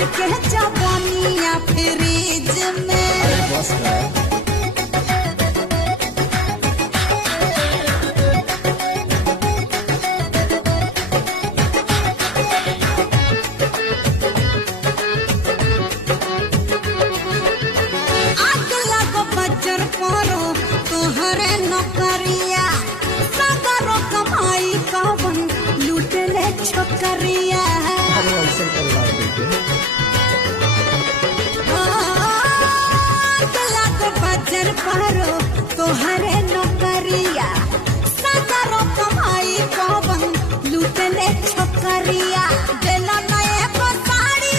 रख के जवानिया फ्रिज में। अरे बस है। आग लगो बजर करो तोहरे नौकरिया, सगरो कमाई कवन लूट ले छोकरिया। अरे ऐसे कर रहा है।